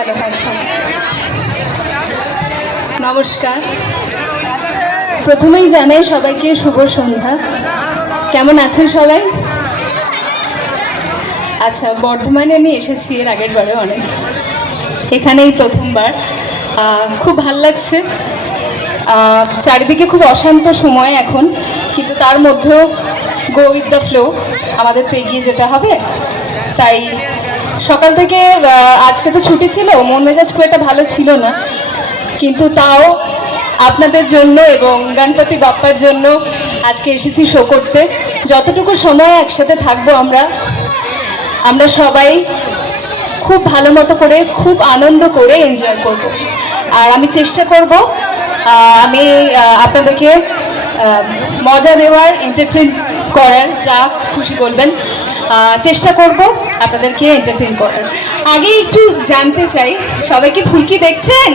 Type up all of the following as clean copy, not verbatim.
ভালো ভালো। নমস্কার, প্রথমেই জানাই সবাইকে শুভ সন্ধ্যা। কেমন আছেন সবাই? আচ্ছা, বর্ধমানে আমি এসেছি এর আগের বারে অনেক, এখানেই প্রথমবার। খুব ভাল লাগছে। চারিদিকে খুব অশান্ত সময় এখন, কিন্তু তার মধ্যেও গো উইথ দ্য ফ্লো, আমাদের তো এগিয়ে যেতে হবে। তাই সকাল থেকে, আজকে তো ছুটি ছিল, মন মেজাজ খুব একটা ভালো ছিল না, কিন্তু তাও আপনাদের জন্য এবং গণপতি বাপ্পার জন্য আজকে এসেছি শো করতে। যতটুকু সময় একসাথে থাকবো আমরা সবাই খুব ভালো মতো করে, খুব আনন্দ করে এনজয় করব। আর আমি চেষ্টা করব আমি আপনাদেরকে মজা দেওয়ার, এন্টারটেইন করার, যা খুশি বলবেন, চেষ্টা করব আপনাদেরকে এন্টারটেইন করার। আগে একটু জানতে চাই, সবাই কি ফুলকি দেখছেন?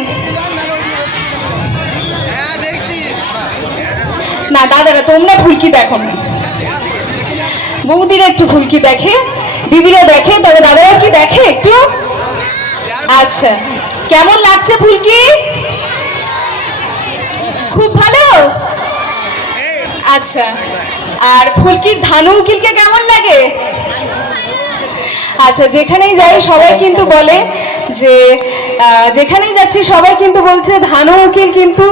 না দাদারা, তোমরা ফুলকি দেখো না, বৌদিরা একটু ফুলকি দেখে, দিদিরা দেখে, তবে দাদারা কি দেখে একটু? আচ্ছা, কেমন লাগছে ফুলকি? খুব ভালো। আচ্ছা, আর ফুলকির ধানু উকিলকে কেমন লাগে? আচ্ছা, যেখানেই যাই সবাই কিন্তু বলে যে, যেখানেই যাচ্ছি সবাই কিন্তু বলছে ধানু উকিল কিন্তু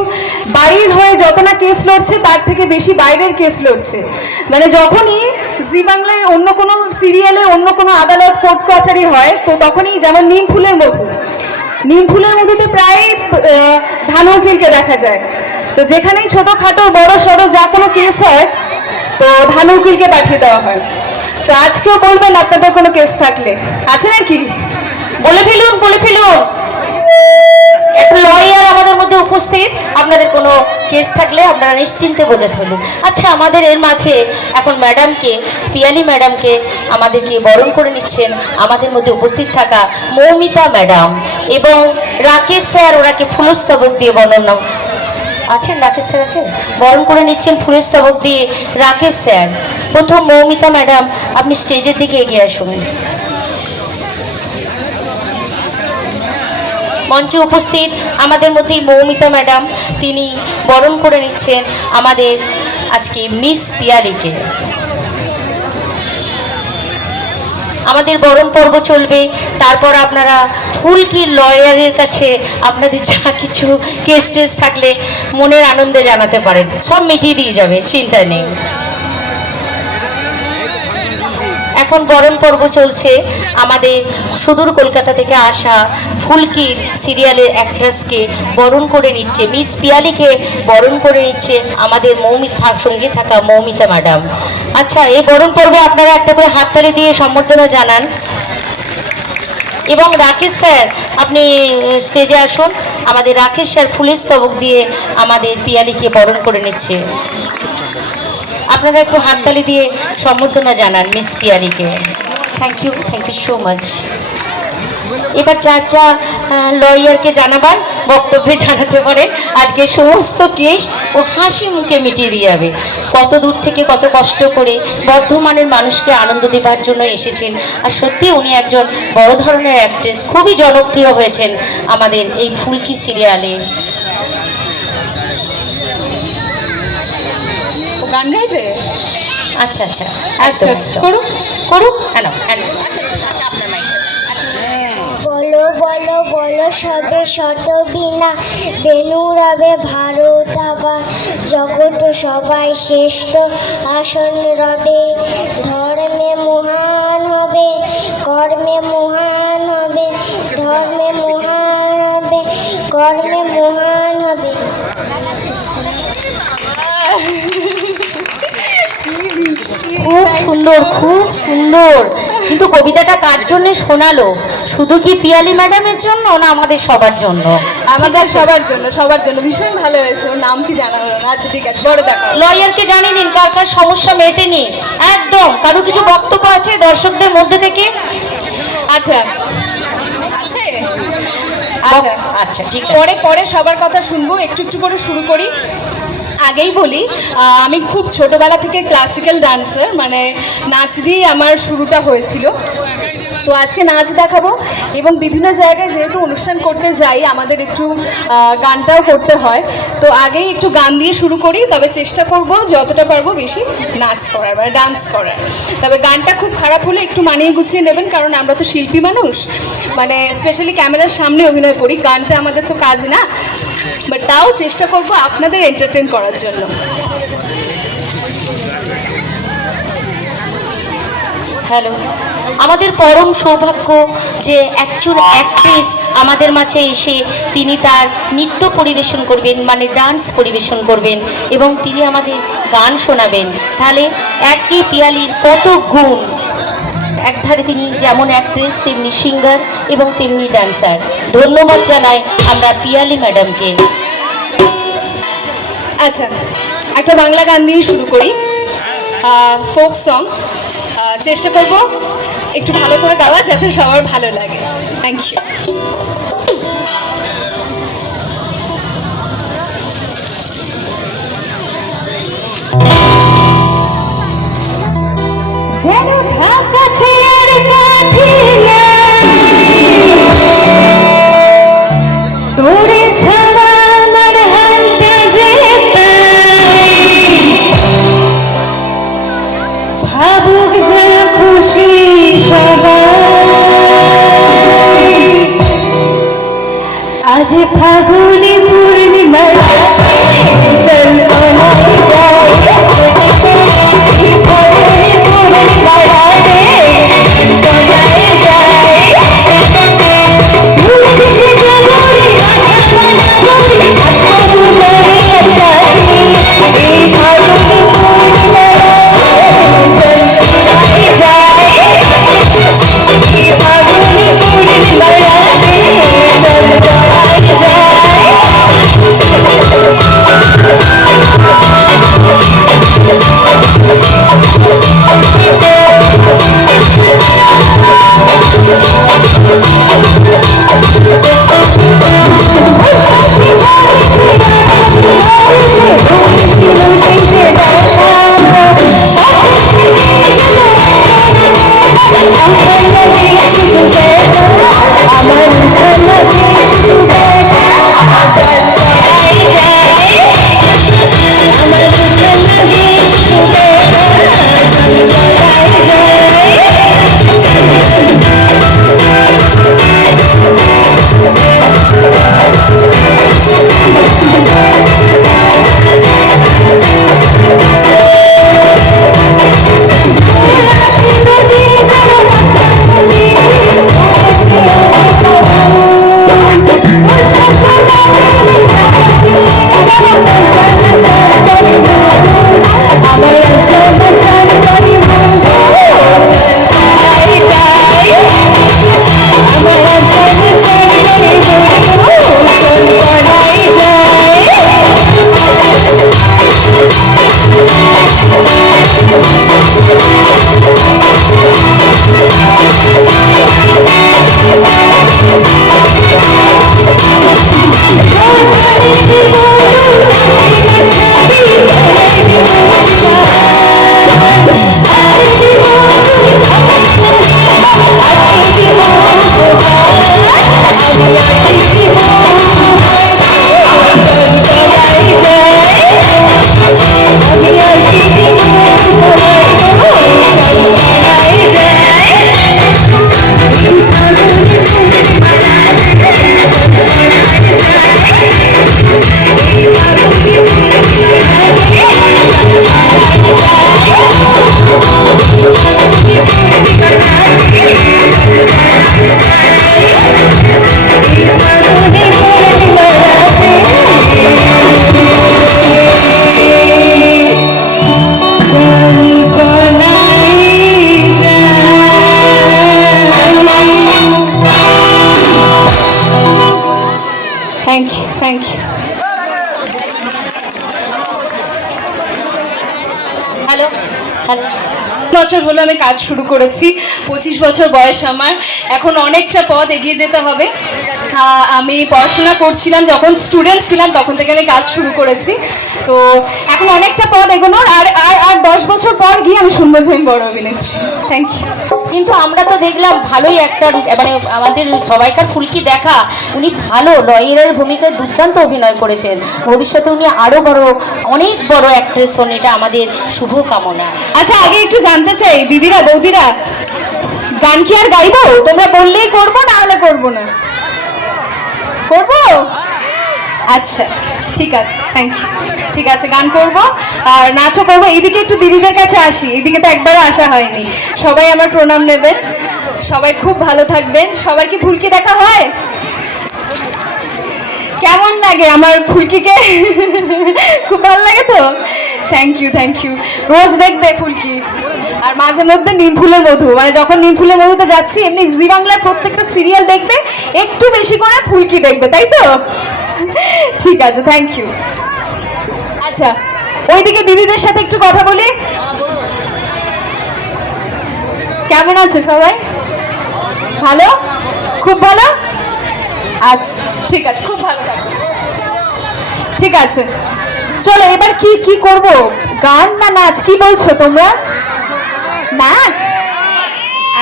বাড়ির হয়ে যত না কেস লড়ছে তার থেকে বেশি বাইরের কেস লড়ছে। মানে যখনই জি বাংলায় অন্য কোনো সিরিয়ালে অন্য কোনো আদালত কোর্ট কাছারি হয়, তো তখনই যেমন নিম ফুলের মধ্যে প্রায় ধানু উকিলকে দেখা যায়। তো যেখানেই ছোটোখাটো বড় সড়ো যা কোনো কেস হয়, তো ধানু উকিলকে পাঠিয়ে দেওয়া হয়। তো আজকেও বলবেন আপনাদের কোনো কেস থাকলে, আছে নাকি? বলে ফেলুন। একটা লয়ার আমাদের মধ্যে উপস্থিত, আপনাদের কোনো কেস থাকলে আপনারা নিশ্চিন্তে বলে ফেলুন। আচ্ছা, আমাদের এর মাঝে এখন ম্যাডামকে, পিয়ালি ম্যাডামকে আমাদেরকে বরণ করে নিচ্ছেন আমাদের মধ্যে উপস্থিত থাকা মৌমিতা ম্যাডাম এবং রাকেশ স্যার। ওনাকে ফুলস্তবক দিয়ে বর্ণনা আছেন, রাকেশ স্যার আছেন, বরণ করে নিচ্ছেন ফুলস্তবক দিয়ে রাকেশ স্যার। প্রথম মৌমিতা ম্যাডাম, আপনি স্টেজের দিকে এগিয়ে আসুন। মঞ্চে উপস্থিত আমাদের মধ্যে মৌমিতা ম্যাডাম, তিনি বরণ করে নিচ্ছেন আমাদের আজকে মিস পিয়ালিকে। আমাদের বরণ পর্ব চলবে, তারপর আপনারা ফুলকির লয়ারের কাছে আপনাদের যা কিছু কেস টেস থাকলে মনের আনন্দে জানাতে পারেন, সব মিটিয়ে দিয়ে যাবে, চিন্তা নেই। এখন বরণ পর্ব চলছে। আমাদের সুদূর কলকাতা থেকে আসা ফুলকির সিরিয়ালের অ্যাক্ট্রেসকে বরণ করে নিচ্ছে, মিস পিয়ালিকে বরণ করে নিচ্ছে আমাদের সঙ্গে থাকা মৌমিতা ম্যাডাম। আচ্ছা, এই বরণ পর্বে আপনারা একটা করে হাততালি দিয়ে সম্বর্ধনা জানান। এবং রাকেশ স্যার, আপনি স্টেজে আসুন। আমাদের রাকেশ স্যার ফুলের স্তবক দিয়ে আমাদের পিয়ালিকে বরণ করে নিচ্ছে। আপনারা একটু হাততালি দিয়ে সম্বর্ধনা জানান মিস পিয়ালিকে। Thank you so much. এবার যা লয়ারকে জানাবার বক্তব্যে জানাতে পারেন। আজকে সমস্ত কেস ও হাসি মুখে মিটিয়ে দিয়ে যাবে। কত দূর থেকে কত কষ্ট করে বর্ধমানের মানুষকে আনন্দ দেবার জন্য এসেছেন। আর সত্যি উনি একজন বড় ধরনের অ্যাক্ট্রেস, খুবই জনপ্রিয় হয়েছেন আমাদের এই ফুলকি সিরিয়ালে। গান গাইবে? আচ্ছা, করুন। হ্যালো। বলো বলো বলো সবে শত বিনা, বেনু রবে ভারত আবার, জগৎ সবাই শ্রেষ্ঠ আসন রবে, ধর্মে মহান হবে, কর্মে মহান হবে, ধর্মে মহান হবে, কর্মে মহান হবে। খুব সুন্দর। কিন্তু কবিতাটা কার জন্য শোনালো? শুধু কি পিয়ালি ম্যাডামের জন্য না আমাদের সবার জন্য? আমাদের সবার জন্য ভীষণ ভালো হয়েছে। ওর নাম কি জানা হলো না? আচ্ছা ঠিক আছে, বড় দেখা। লয়ারকে জানিয়ে দিন কার কার সমস্যা মেটেনি। একদম কারো কিছু বক্তব্য আছে দর্শকদের মধ্যে থেকে? আচ্ছা ঠিক আছে, পরে সবার কথা শুনবো। একটু করে শুরু করি। আগেই বলি, আমি খুব ছোটবেলা থেকে ক্লাসিক্যাল ডান্সার, মানে নাচ দিয়েই আমার শুরুটা হয়েছিল। তো আজকে নাচ দেখাবো এবং বিভিন্ন জায়গায় যেহেতু অনুষ্ঠান করতে যাই আমাদের একটু গানটাও করতে হয়। তো আগেই একটু গান দিয়ে শুরু করি, তবে চেষ্টা করব যতটা পারবো বেশি নাচ করার বা ডান্স করার। তবে গানটা খুব খারাপ হলে একটু মানিয়ে গুছিয়ে নেবেন, কারণ আমরা তো শিল্পী মানুষ, মানে স্পেশালি ক্যামেরার সামনে অভিনয় করি, গানটা আমাদের তো কাজ না। বাট তাও চেষ্টা করব আপনাদের এন্টারটেন করার জন্য। হ্যালো, আমাদের পরম সৌভাগ্য যে একজন অ্যাক্ট্রেস আমাদের মাঝে এসে তিনি তার নৃত্য পরিবেশন করবেন, মানে ডান্স পরিবেশন করবেন এবং তিনি আমাদের গান শোনাবেন। তাহলে একই পিয়ালির কত গুণ, একধারে তিনি যেমন অ্যাক্ট্রেস তেমনি সিঙ্গার এবং তেমনি ডান্সার। ধন্যবাদ জানাই আমরা পিয়ালি ম্যাডামকে। আচ্ছা, একটা বাংলা গান দিয়ে শুরু করি, ফোক সং। চেষ্টা করব একটু ভালো করে গাওয়া যাতে সবার ভালো লাগে। Thank you. যেন ঢাকা ছেড়ে কাঠিনা তোরে ছাড়া আমার হালটা যে ভাবুক যা খুশি সবাই, আজ ফাগুনি পূর্ণিমা চল থ্যাংক ইউ। হ্যালো হ্যালো, বছর হলো আমি কাজ শুরু করেছি, 25 বছর বয়স আমার, এখন অনেকটা পথ এগিয়ে যেতে হবে। আমি পড়াশোনা করছিলাম, যখন স্টুডেন্ট ছিলাম তখন থেকে আমি কাজ শুরু করেছি। তো এখন অনেকটা পথ এগোনোর, আর আর আর 10 বছর পর গিয়ে আমি শুনবো যে আমি বড় অভিনেত্রী। Thank you. কিন্তু আমরা তো দেখলাম ভালোই একটা, মানে আমাদের সবাইকার ফুলকি দেখা, উনি ভালো লয়ের ভূমিকায় দুর্দান্ত অভিনয় করেছেন। ভবিষ্যতে উনি আরো বড়, অনেক বড় অ্যাক্ট্রেস হন, এটা আমাদের শুভ কামনা। আচ্ছা, আগে একটু জানতে চাই দিদিরা বৌদিরা, গান কি আর গাইবো? তোমরা বললেই করবো, না হলে করবো না? করবো? আচ্ছা ঠিক আছে, থ্যাংক ইউ। ঠিক আছে, গান করব আর নাচও করবো। এইদিকে একটু দিদিদের কাছে আসি, এইদিকে তো একবারও আসা হয়নি। সবাই আমার প্রণাম নেবেন, সবাই খুব ভালো থাকবেন। সবার কি ফুলকি দেখা হয়? কেমন লাগে আমার ফুলকিকে? খুব ভালো লাগে তো? Thank you, thank you. রোজ দেখবে ফুলকি, আর মাঝে মধ্যে নিম ফুলের মধু, মানে যখন নিম ফুলের মধুতে যাচ্ছি, এমনি জি বাংলার প্রত্যেকটা সিরিয়াল দেখবে, একটু বেশি করে ফুলকি দেখবে, তাই তো? ঠিক আছে, থ্যাংক ইউ। আচ্ছা, ওইদিকে দিদিদের সাথে একটু কথা বলি। কেমন আছে সবাই? ভালো? খুব ভালো? আচ্ছা ঠিক আছে, খুব ভালো থাকবে। ঠিক আছে, চলো এবার কি কি করব? গান না নাচ, কি বলছো তোমরা? নাচ?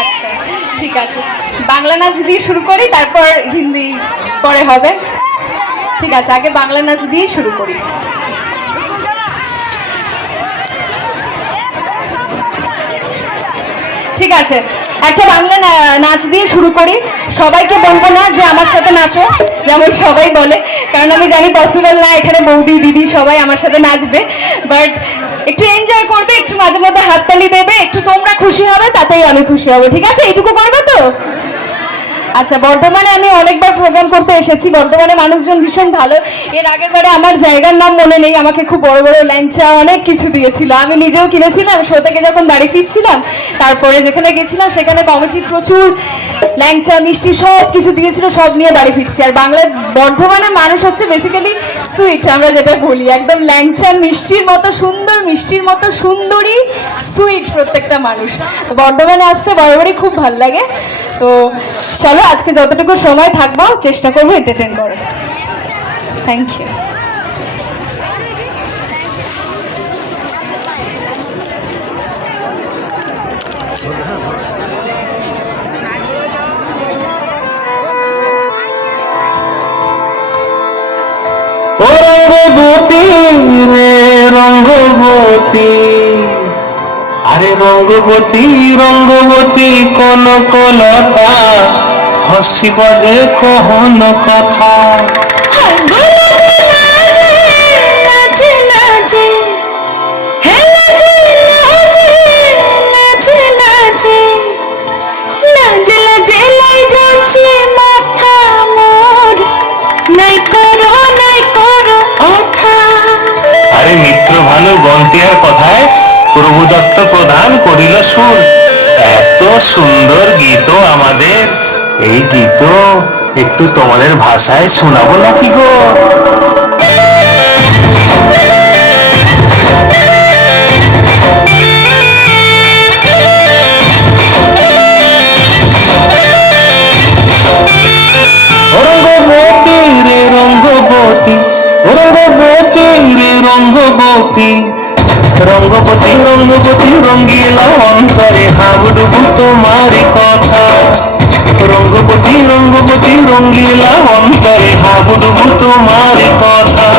আচ্ছা ঠিক আছে, বাংলা নাচ দিয়ে শুরু করি, তারপর হিন্দি পরে হবে। ঠিক আছে, আগে বাংলা নাচ দিয়ে শুরু করি। ঠিক আছে, একটা বাংলা নাচ দিয়ে শুরু করি। সবাইকে বলবো না যে আমার সাথে নাচো, যেমন সবাই বলে, কারণ আমি জানি পসিবল না এখানে বৌদি দিদি সবাই আমার সাথে নাচবে। বাট একটু এনজয় করবে, একটু মাঝে মধ্যে হাততালি দেবে, একটু তোমরা খুশি হবে, তাতেই আমি খুশি হব। ঠিক আছে, এইটুকু করবে তো? আচ্ছা, বর্ধমানে আমি অনেকবার প্রোগ্রাম করতে এসেছি, বর্ধমানে মানুষজন ভীষণ ভালো। এর আগের বারে আমার জায়গার নাম মনে নেই, আমাকে খুব বড় বড় ল্যাংচা অনেক কিছু দিয়েছিল, আমি নিজেও কিনেছিলাম শো থেকে যখন বাড়ি ফিরছিলাম। তারপরে যেখানে গেছিলাম সেখানে কমিটি প্রচুর ল্যাংচা মিষ্টি সব কিছু দিয়েছিল, সব নিয়ে বাড়ি ফিরছি। আর বাংলার বর্ধমানের মানুষ হচ্ছে বেসিক্যালি সুইট, আমরা যেটা বলি, একদম ল্যাংচা মিষ্টির মতো সুন্দর, মিষ্টির মতো সুন্দরী, সুইট প্রত্যেকটা মানুষ। তো বর্ধমানে আসতে বরাবরই খুব ভালো লাগে। তো চলো, আজকে যতটুকু সময় থাকবো চেষ্টা করবো এন্টারটেইন করার। Thank you. ও রঙ্গবতী রে রঙ্গবতী, আরে রঙ্গবতী রঙ্গবতী কনকলতা, হসিব দে কহন কথা। আরে মিত্র ভালো গন্তিয়ার কথায় প্রভুদত্ত প্রদান করিল সুর। এত সুন্দর গীত আমাদের, এই গীত একটু তোমাদের ভাষায় শোনাবো নাকি গো? রঙ্গবতী রে রঙ্গবতী, রঙ্গবতী রে রঙ্গবতী, রঙ্গবতী রঙ্গবতী রঙ্গিলা অন্তরে হাবুডুবু তোমারি কথা। রঙ্গবতী রঙ্গবতী রঙ্গিলা অন্তরে হাবুডুবু তোমারি কথা।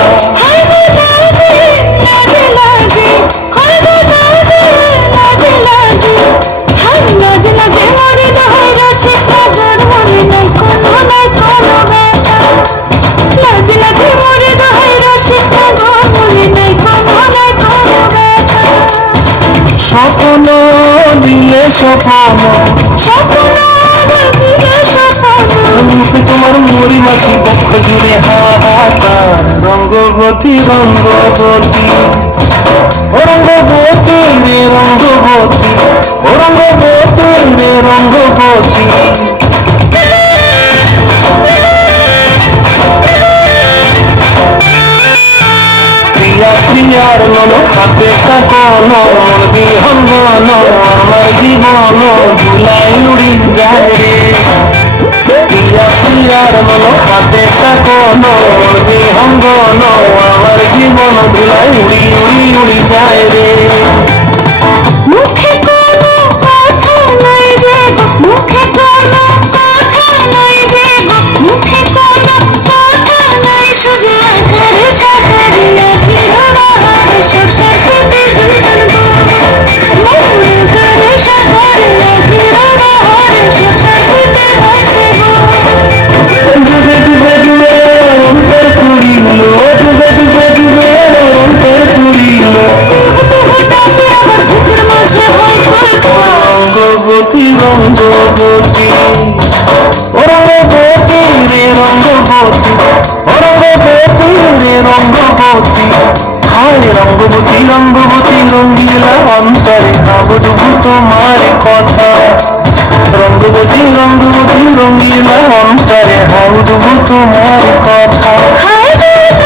স্বপ্ন দিলে স্বপ্ন, রূপে তোমার মরি মাছি বক্ষ জুড়ে হাহাকার। রঙ্গবতী রঙ্গবতী, ও রঙ্গবতী রে রঙ্গবতী, ও রঙ্গবতী রে রঙ্গবতী। প্রিয়ার মন খাতে কাকন, মন বিহঙ্গন আমার জীবন ধুলাই উড়ি যায় রে। প্রিয়ার মন ও রঙ্গবতী রে রঙ্গবতী, ও রঙ্গবতী রে রঙ্গবতী, হায় রঙ্গবতী রঙ্গবতী রঙ্গিলা অন্তরে ভাবডুবু তোমার কথা। রঙ্গবতী রঙ্গবতী রঙ্গিলা অন্তরে ভাবডুবু তোমার কথা। রঙ্গবতী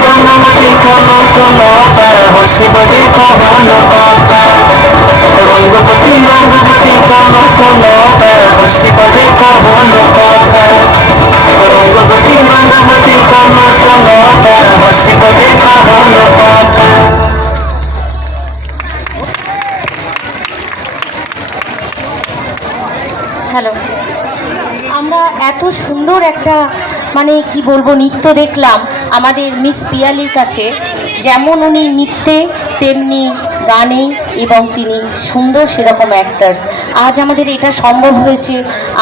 রঙ্গবতী কোনো কোনো হসিবতী কহনো কথা। রঙ্গবতী রঙ্গবতী কোনো কোনো হসিবতী কহনো কথা। রঙ্গবতী রঙ্গবতী কোনো কোনো হসিবতী কহনো কথা। হ্যালো, আমরা এত সুন্দর একটা মানে কি বলবো নৃত্য দেখলাম আমাদের মিস পিয়ালির কাছে। যেমন উনি নৃত্যে তেমনি গানে এবং তিনি সুন্দর সেরকম অ্যাক্টার্স। আজ আমাদের এটা সম্ভব হয়েছে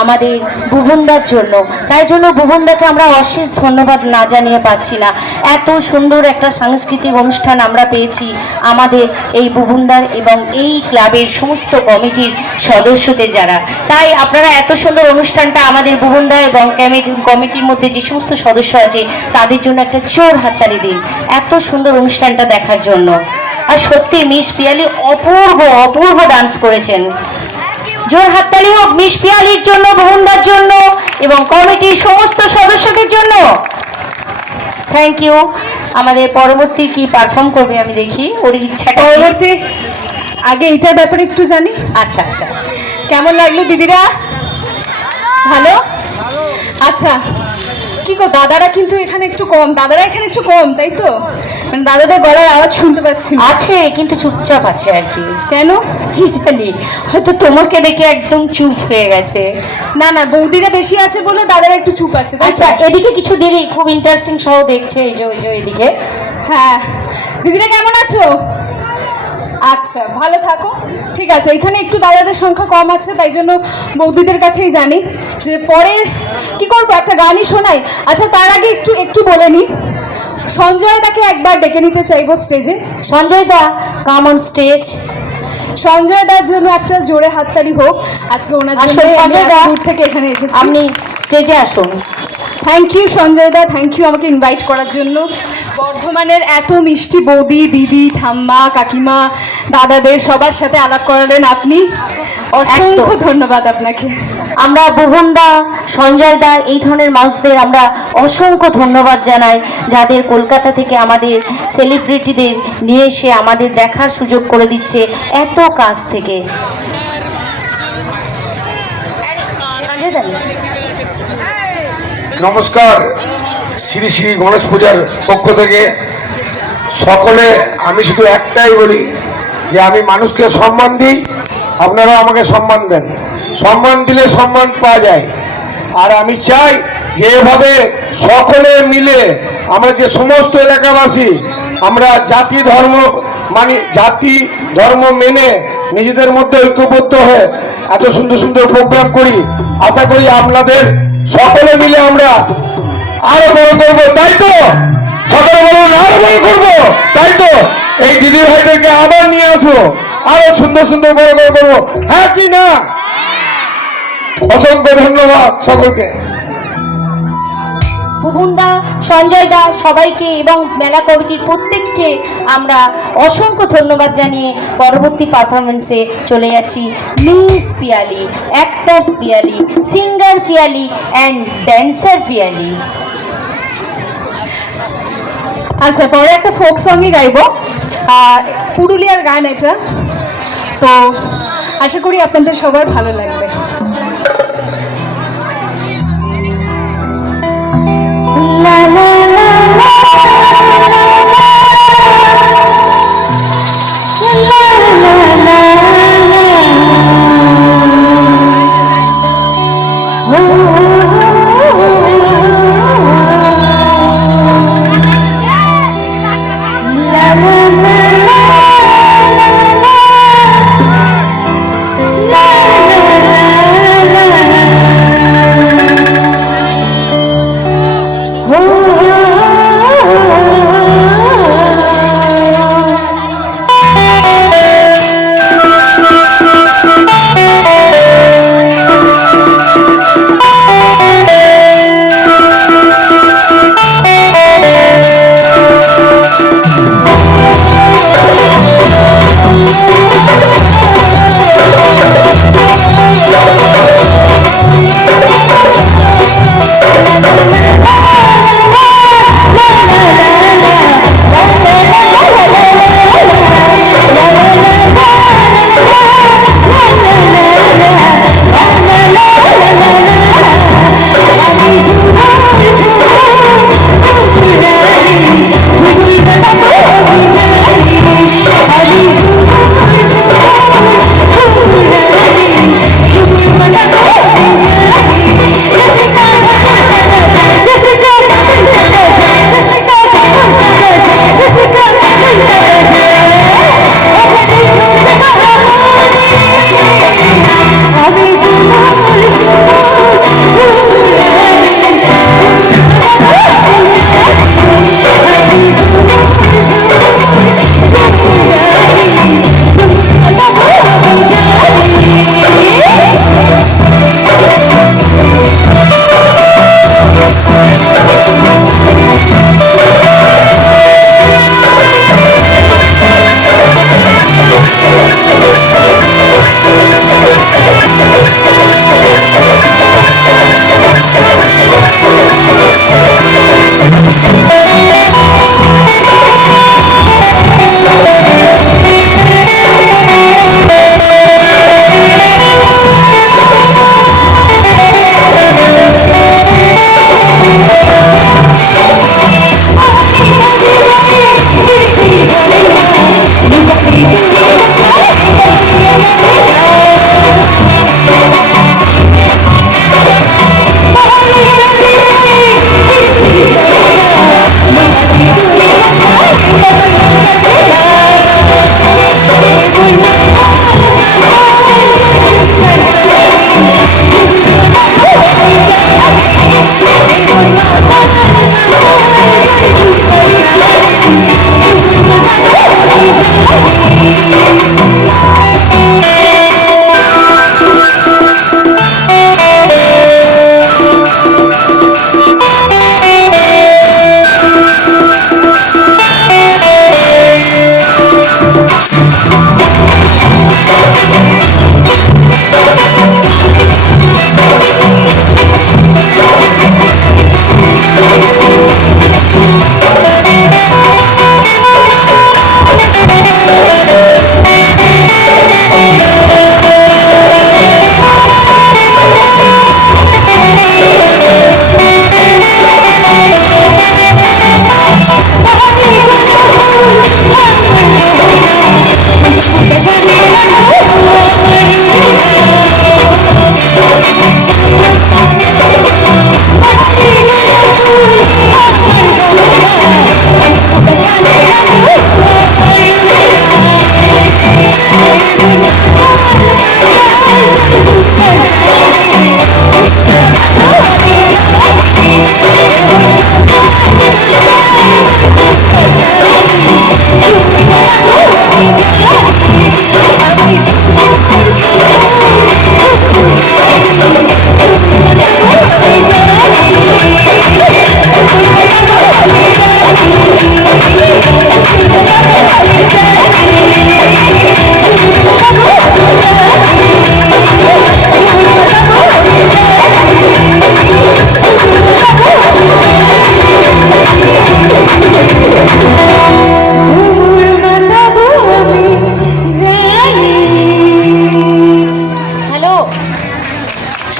আমাদের ভুবনদার জন্য, তাই জন্য ভুবনদাকে আমরা অশেষ ধন্যবাদ না জানিয়ে পাচ্ছি না। এত সুন্দর একটা সাংস্কৃতিক অনুষ্ঠান আমরা পেয়েছি আমাদের এই ভুবনদার এবং এই ক্লাবের সমস্ত কমিটির সদস্যদের যারা। তাই আপনারা এত সুন্দর অনুষ্ঠানটা আমাদের ভুবনদা এবং কমিটির মধ্যে যে সমস্ত সদস্য আছে তাদের জন্য একটা জোর হাততালি দিন এত সুন্দর অনুষ্ঠানটা দেখার জন্য। আর সত্যি মিস পিয়ালি অপূর্ব অপূর্ব ডান্স করেছেন। জোর হাততালি হোক মিস পিয়ালির জন্য, ভুবনদার জন্য এবং কমিটির সমস্ত সদস্যদের জন্য। Thank you. আমাদের পরবর্তী কি পারফর্ম করবে আমি দেখি, ওর ইচ্ছাটা কি? পরবর্তী আগে এটার ব্যাপারে একটু জানি। আচ্ছা আচ্ছা, কেমন লাগলো দিদিরা? ভালো? আচ্ছা, কি গো দাদারা কিন্তু এখানে একটু কম, দাদারা এখানে একটু কম, তাই তো? মানে দাদাদের গলার আওয়াজ শুনতে পাচ্ছি না। আছে কিন্তু চুপচাপ আছে আর কি। কেন কি জানি, হয়তো তোমাকে দেখে একদম চুপ হয়ে গেছে। না না, বৌদিরা বেশি আছে বলে দাদারা একটু চুপ আছে, তাই তো? আচ্ছা, এদিকে কিছু দিদি খুব ইন্টারেস্টিং শো দেখছে, এই যে ওই যে এদিকে। হ্যাঁ, দিদিরা কেমন আছো? আচ্ছা, ভালো থাকো। ঠিক আছে, এখানে একটু দাদাদের সংখ্যা কম আছে, তাই জন্য বৌদিদের কাছেই জানি যে পরে কি করবো, একটা গানই শোনাই। আচ্ছা, তার আগে একটু একটু বলে নি, সঞ্জয় দাকে একবার ডেকে নিতে চাইবো স্টেজে। সঞ্জয় দা, কাম অন স্টেজ। সঞ্জয় দার জন্য একটা জোরে হাততালি হোক। আজকে ওনার জন্য আসুন সঞ্জয় দা, দূর থেকে এখানে এসেছি। আপনি স্টেজে আসুন। Thank you Sanjay da, thank you আমাকে ইনভাইট করার জন্য। বর্ধমানের এত মিষ্টি বৌদি, দিদি, ঠাম্মা, কাকিমা, দাদাদের সবার সাথে আলাপ করালেন আপনি, অসংখ্য ধন্যবাদ আপনাকে। আমরা ভুবনদা, সঞ্জয় দা এই ধরনের মানুষদের আমরা অসংখ্য ধন্যবাদ জানাই, যাদের কলকাতা থেকে আমাদের সেলিব্রিটিদের নিয়ে এসে আমাদের দেখার সুযোগ করে দিচ্ছে এত কাছ থেকে। সঞ্জয় দা, নমস্কার। শ্রী শ্রী গণেশ পূজার পক্ষ থেকে সকলে আমি শুধু একটাই বলি যে আমি মানুষকে সম্মান দিই, আপনারা আমাকে সম্মান দেন। সম্মান দিলে সম্মান পাওয়া যায়। আর আমি চাই যে এভাবে সকলে মিলে আমরা যে সমস্ত এলাকাবাসী আমরা জাতি ধর্ম জাতি ধর্ম মেনে নিজেদের মধ্যে ঐক্যবদ্ধ হয়ে এত সুন্দর সুন্দর প্রোগ্রাম করি। আশা করি আপনাদের সকলে মিলে আমরা আরো বড় করবো, তাই তো? সকলে বলুন আরো বড় করবো, তাই তো? এই দিদি ভাইদেরকে আবার নিয়ে আসবো, আরো সুন্দর সুন্দর বড় বড় করবো, হ্যাঁ কি না? অসংখ্য ধন্যবাদ সকলকে। ভুবনদা, সঞ্জয় দা সবাইকে এবং মেলা কমিটির প্রত্যেককে আমরা অসংখ্য ধন্যবাদ জানিয়ে পরবর্তী পারফরমেন্সে চলে যাচ্ছি। Miss Piyali, actors Piyali, singer Piyali and dancer Piyali. আচ্ছা, পরে একটা ফোক সঙ্গই গাইবো, পুরুলিয়ার গান এটা, তো আশা করি আপনাদের সবার ভালো লাগবে। লা লা লা লা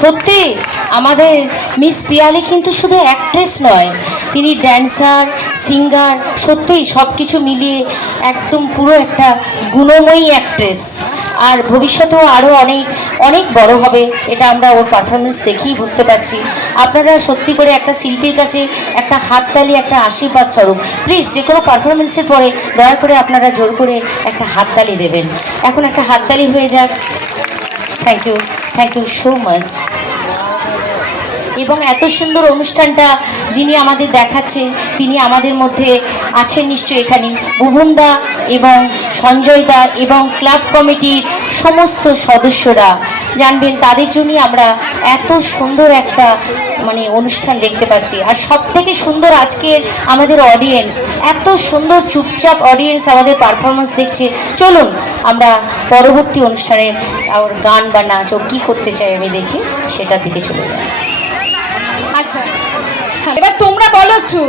সত্যি আমাদের মিস পিয়ালি কিন্তু শুধু অ্যাক্ট্রেস নয়, তিনি ড্যান্সার, সিঙ্গার, সত্যিই সব কিছু মিলিয়ে একদম পুরো একটা গুণময়ী অ্যাক্ট্রেস। আর ভবিষ্যতেও আরও অনেক অনেক বড় হবে, এটা আমরা ওর পারফরমেন্স দেখেই বুঝতে পারছি। আপনারা সত্যি করে একটা শিল্পীর কাছে একটা হাততালি, একটা আশীর্বাদ স্বরূপ প্লিজ যে কোনো পারফরমেন্সের পরে দয়া করে আপনারা জোর করে একটা হাততালি দেবেন। এখন একটা হাততালি হয়ে যাক। Thank you so much. এবং এত সুন্দর অনুষ্ঠানটা যিনি আমাদের দেখাচ্ছেন তিনি আমাদের মধ্যে আছেন নিশ্চয়ই এখানে বুবুনদা এবং সঞ্জয়দা এবং ক্লাব কমিটির সমস্ত সদস্যরা। জানবেন তাদের জন্যই আমরা এত সুন্দর একটা অনুষ্ঠান দেখতে পাচ্ছি। আর সব থেকে সুন্দর আজকের আমাদের অডিয়েন্স, এত সুন্দর চুপচাপ অডিয়েন্স আমাদের পারফরমেন্স দেখছে। চলুন আমরা পরবর্তী অনুষ্ঠানের আর গান বা নাচ ও কী করতে চাই আমি দেখি সেটার দিকে চলে যাই। আচ্ছা, এবার তোমরা বলো একটু।